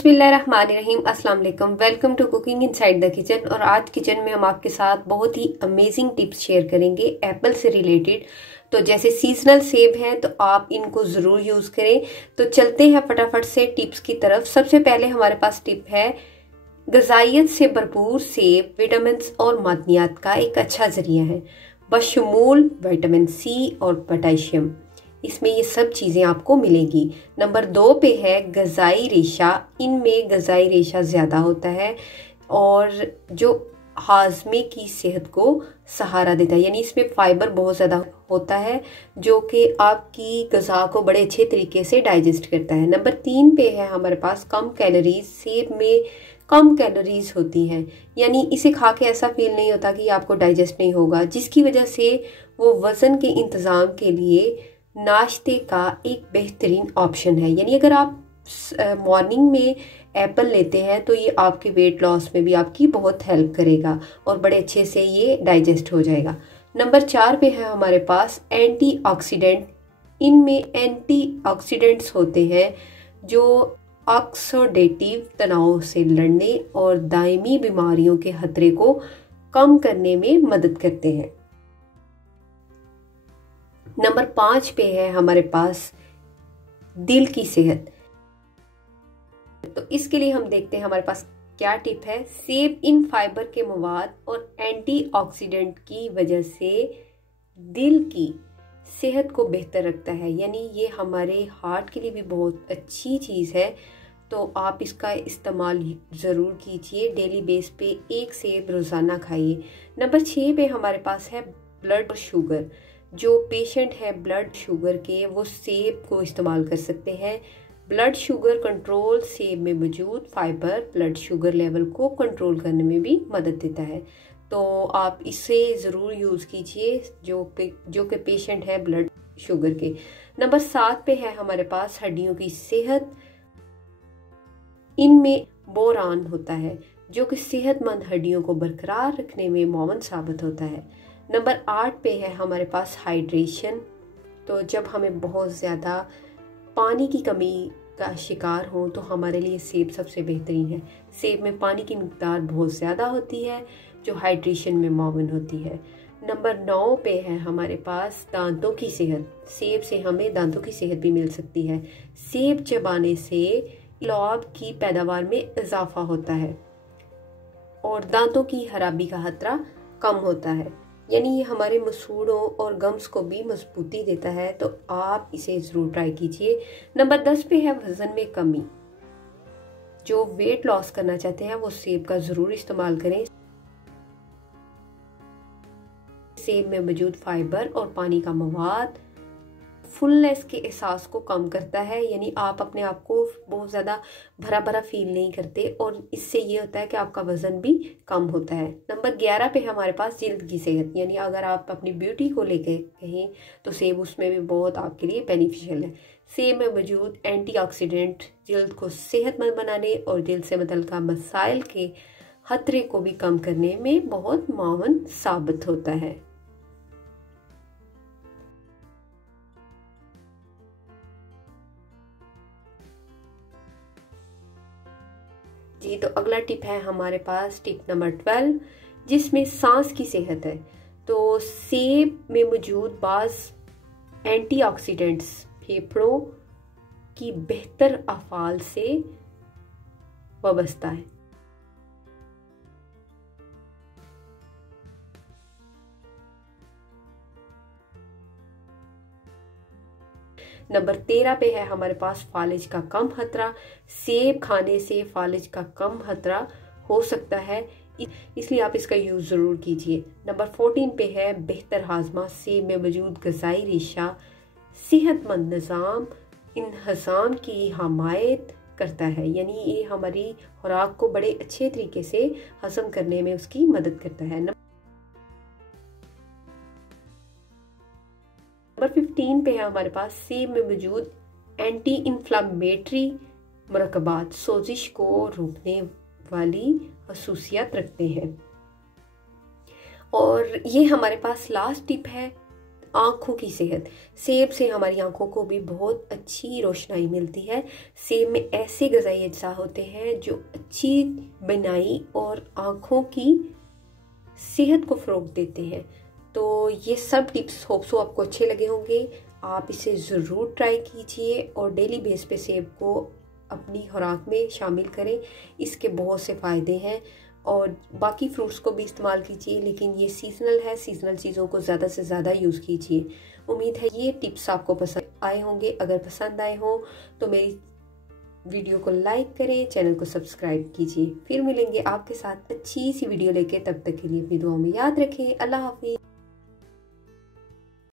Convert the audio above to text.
बिस्मिल्लाहिर्रहमानिर्रहीम, अस्सलाम वालेकुम। Welcome to cooking inside the kitchen. और आज किचन में हम आपके साथ बहुत ही अमेजिंग टिप्स शेयर करेंगे एप्पल से रिलेटेड। तो जैसे सीजनल सेब हैं तो आप इनको ज़रूर यूज़ करें। तो चलते हैं फटाफट से टिप्स की तरफ। सबसे पहले हमारे पास टिप है, ग़िज़ाइयत से भरपूर सेब विटामिन और मादनियात का एक अच्छा ज़रिया है, बशमूल विटामिन सी और पोटेशियम। इसमें ये सब चीज़ें आपको मिलेंगी। नंबर 2 पे है ग़िज़ाई रेशा। इनमें ग़िज़ाई रेशा ज़्यादा होता है और जो हाजमे की सेहत को सहारा देता है, यानी इसमें फाइबर बहुत ज़्यादा होता है जो कि आपकी ग़िज़ा को बड़े अच्छे तरीके से डाइजेस्ट करता है। नंबर 3 पे है हमारे पास कम कैलोरीज। सेब में कम कैलोरीज होती हैं, यानी इसे खा के ऐसा फील नहीं होता कि आपको डाइजेस्ट नहीं होगा, जिसकी वजह से वो वज़न के इंतज़ाम के लिए नाश्ते का एक बेहतरीन ऑप्शन है। यानी अगर आप मॉर्निंग में एप्पल लेते हैं तो ये आपके वेट लॉस में भी आपकी बहुत हेल्प करेगा और बड़े अच्छे से ये डाइजेस्ट हो जाएगा। नंबर 4 पे है हमारे पास एंटीऑक्सीडेंट। इनमें एंटीऑक्सीडेंट्स होते हैं जो ऑक्सीडेटिव तनाव से लड़ने और दायमी बीमारियों के खतरे को कम करने में मदद करते हैं। नंबर 5 पे है हमारे पास दिल की सेहत। तो इसके लिए हम देखते हैं हमारे पास क्या टिप है। सेब इन फाइबर के मवाद और एंटीऑक्सीडेंट की वजह से दिल की सेहत को बेहतर रखता है, यानी ये हमारे हार्ट के लिए भी बहुत अच्छी चीज़ है। तो आप इसका इस्तेमाल ज़रूर कीजिए। डेली बेस पे एक सेब रोज़ाना खाइए। नंबर 6 पे हमारे पास है ब्लड शुगर। जो पेशेंट है ब्लड शुगर के, वो सेब को इस्तेमाल कर सकते हैं। ब्लड शुगर कंट्रोल सेब में मौजूद फाइबर ब्लड शुगर लेवल को कंट्रोल करने में भी मदद देता है। तो आप इसे ज़रूर यूज़ कीजिए जो कि पेशेंट है ब्लड शुगर के। नंबर 7 पे है हमारे पास हड्डियों की सेहत। इनमें बोरान होता है जो कि सेहतमंद हड्डियों को बरकरार रखने में मुआवन साबित होता है। नंबर 8 पे है हमारे पास हाइड्रेशन। तो जब हमें बहुत ज़्यादा पानी की कमी का शिकार हो तो हमारे लिए सेब सबसे बेहतरीन है। सेब में पानी की मिकदार बहुत ज़्यादा होती है जो हाइड्रेशन में मुआवन होती है। नंबर 9 पे है हमारे पास दांतों की सेहत। सेब से हमें दांतों की सेहत भी मिल सकती है। सेब चबाने से लौब की पैदावार में इजाफा होता है और दांतों की खराबी का खतरा कम होता है, यानी ये हमारे मसूड़ों और गम्स को भी मजबूती देता है। तो आप इसे ज़रूर ट्राई कीजिए। नंबर 10 पे है वज़न में कमी। जो वेट लॉस करना चाहते हैं वो सेब का ज़रूर इस्तेमाल करें। सेब में मौजूद फाइबर और पानी का मवाद फुलनेस के एहसास को कम करता है, यानी आप अपने आप को बहुत ज़्यादा भरा भरा फील नहीं करते और इससे ये होता है कि आपका वज़न भी कम होता है। नंबर 11 पे हमारे पास जिल्द की सेहत, यानी अगर आप अपनी ब्यूटी को लेके कहें तो सेब उसमें भी बहुत आपके लिए बेनिफिशियल है। सेब में मौजूद एंटीऑक्सीडेंट जिल्द को सेहतमंद बनाने और जिल्द से मुतल्लिका मसाइल के खतरे को भी कम करने में बहुत मुआवन साबित होता है। जी, तो अगला टिप है हमारे पास टिप नंबर 12, जिसमें सांस की सेहत है। तो सेब में मौजूद बाज़ एंटीऑक्सीडेंट्स फेफड़ों की बेहतर अफ़ाल से वाबस्ता है। नंबर 13 पे है हमारे पास फालिज का कम खतरा। सेब खाने से फालिज का कम खतरा हो सकता है, इसलिए आप इसका यूज़ ज़रूर कीजिए। नंबर 14 पे है बेहतर हाजमा। सेब में मौजूद ग़िज़ाई रेशा सेहतमंद निज़ाम इंहज़ाम की हमायत करता है, यानी ये हमारी खुराक को बड़े अच्छे तरीके से हज़म करने में उसकी मदद करता है। नंबर 15 पे है हमारे पास सेब में मौजूद एंटी इन्फ्लामेटरी मुरक्कबात सोजिश को रोकने वाली खसूसियत रखते हैं। और ये हमारे पास लास्ट टिप है आँखों की सेहत। सेब से हमारी आँखों को भी बहुत अच्छी रोशनाई मिलती है। सेब में ऐसे ग़िज़ाई अज्जा होते हैं जो अच्छी बीनाई और आँखों की सेहत को फ़रोग़ देते हैं। तो ये सब टिप्स होप सो आपको अच्छे लगे होंगे। आप इसे ज़रूर ट्राई कीजिए और डेली बेस पे सेब को अपनी खुराक में शामिल करें। इसके बहुत से फ़ायदे हैं और बाकी फ्रूट्स को भी इस्तेमाल कीजिए, लेकिन ये सीजनल है, सीजनल चीज़ों को ज़्यादा से ज़्यादा यूज़ कीजिए। उम्मीद है ये टिप्स आपको पसंद आए होंगे। अगर पसंद आए हों तो मेरी वीडियो को लाइक करें, चैनल को सब्सक्राइब कीजिए। फिर मिलेंगे आपके साथ अच्छी सी वीडियो लेके, तब तक के लिए अपनी दुआओं में याद रखें। अल्लाह हाफिज़।